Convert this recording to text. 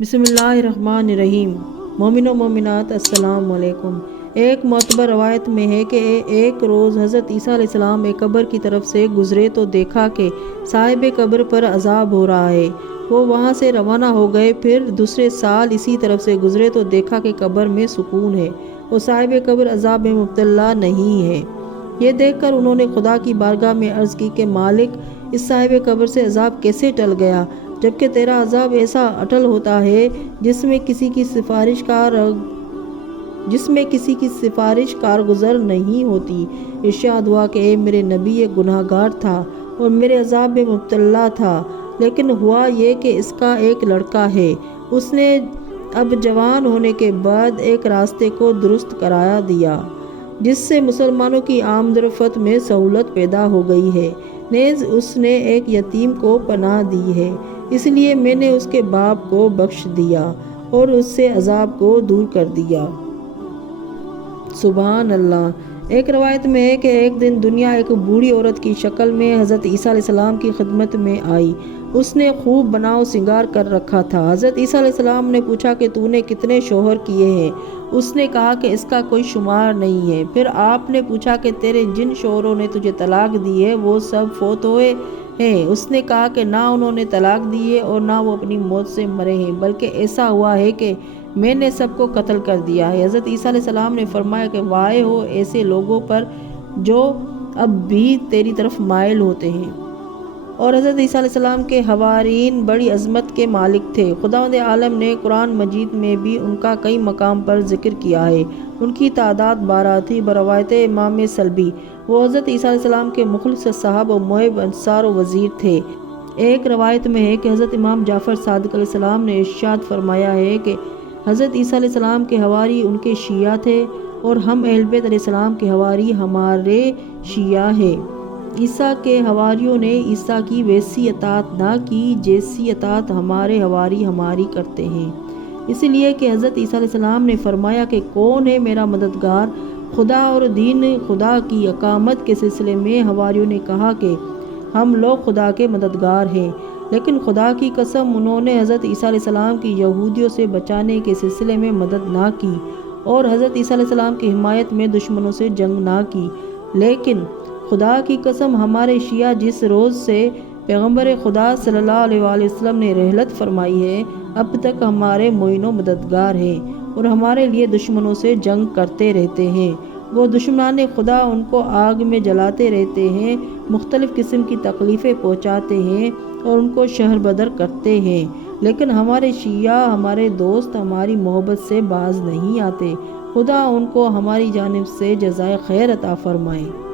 بسم اللہ الرحمن الرحیم۔ مومن و مومنات السلام علیکم۔ ایک معتبر روایت میں ہے کہ ایک روز حضرت عیسیٰ علیہ السلام ایک قبر کی طرف سے گزرے تو دیکھا کہ صاحب قبر پر عذاب ہو رہا ہے۔ وہ وہاں سے روانہ ہو گئے۔ پھر دوسرے سال اسی طرف سے گزرے تو دیکھا کہ قبر میں سکون ہے اور صاحب قبر عذاب میں مبتلا نہیں ہے۔ یہ دیکھ کر انہوں نے خدا کی بارگاہ میں عرض کی کہ مالک، اس صاحب قبر سے عذاب کیسے ٹل گیا، جبکہ تیرا عذاب ایسا اٹل ہوتا ہے جس میں کسی کی سفارش کارگزر نہیں ہوتی۔ ارشاد ہوا کہ اے میرے نبی، یہ گناہ گار تھا اور میرے عذاب میں مبتلا تھا، لیکن ہوا یہ کہ اس کا ایک لڑکا ہے۔ اس نے اب جوان ہونے کے بعد ایک راستے کو درست کرا دیا جس سے مسلمانوں کی آمد و رفت میں سہولت پیدا ہو گئی ہے۔ نیز اس نے ایک یتیم کو پناہ دی ہے، اس لیے میں نے اس کے باپ کو بخش دیا اور اس سے عذاب کو دور کر دیا۔ سبحان اللہ۔ ایک روایت میں ہے کہ ایک دن دنیا ایک بوڑھی عورت کی شکل میں حضرت عیسیٰ علیہ السلام کی خدمت میں آئی۔ اس نے خوب بناؤ سنگار کر رکھا تھا۔ حضرت عیسیٰ علیہ السلام نے پوچھا کہ تو نے کتنے شوہر کیے ہیں؟ اس نے کہا کہ اس کا کوئی شمار نہیں ہے۔ پھر آپ نے پوچھا کہ تیرے جن شوہروں نے تجھے طلاق دی ہے وہ سب فوت ہوئے ہیں؟ اس نے کہا کہ نہ انہوں نے طلاق دی ہے اور نہ وہ اپنی موت سے مرے ہیں، بلکہ ایسا ہوا ہے کہ میں نے سب کو قتل کر دیا ہے۔ حضرت عیسیٰ علیہ السلام نے فرمایا کہ وائے ہو ایسے لوگوں پر جو اب بھی تیری طرف مائل ہوتے ہیں۔ اور حضرت عیسیٰ علیہ السلام کے حواریین بڑی عظمت کے مالک تھے۔ خداوند عالم نے قرآن مجید میں بھی ان کا کئی مقام پر ذکر کیا ہے۔ ان کی تعداد 12 تھی۔ بروایت امام سلبی، وہ حضرت عیسیٰ علیہ السلام کے مخلص صاحب و محب انصار و وزیر تھے۔ ایک روایت میں ہے کہ حضرت امام جعفر صادق علیہ السلام نے ارشاد فرمایا ہے کہ حضرت عیسیٰ علیہ السلام کے حواری ان کے شیعہ تھے اور ہم اہل بیت علیہ السلام کے حواری ہمارے شیعہ ہیں۔ عیسیٰ کے حواریوں نے عیسیٰ کی ویسی اطاعت نہ کی جیسی اطاعت ہمارے حواری ہماری کرتے ہیں، اس لیے کہ حضرت عیسیٰ علیہ السلام نے فرمایا کہ کون ہے میرا مددگار؟ خدا اور دین خدا کی اقامت کے سلسلے میں حواریوں نے کہا کہ ہم لوگ خدا کے مددگار ہیں، لیکن خدا کی قسم انہوں نے حضرت عیسیٰ علیہ السلام کی یہودیوں سے بچانے کے سلسلے میں مدد نہ کی اور حضرت عیسیٰ علیہ السلام کی حمایت میں دشمنوں سے جنگ نہ کی۔ لیکن خدا کی قسم ہمارے شیعہ جس روز سے پیغمبر خدا صلی اللہ علیہ وآلہ وسلم نے رحلت فرمائی ہے اب تک ہمارے معین و مددگار ہیں اور ہمارے لیے دشمنوں سے جنگ کرتے رہتے ہیں۔ وہ دشمنان خدا ان کو آگ میں جلاتے رہتے ہیں، مختلف قسم کی تکلیفیں پہنچاتے ہیں اور ان کو شہر بدر کرتے ہیں، لیکن ہمارے شیعہ ہمارے دوست ہماری محبت سے باز نہیں آتے۔ خدا ان کو ہماری جانب سے جزائے خیر عطا فرمائے۔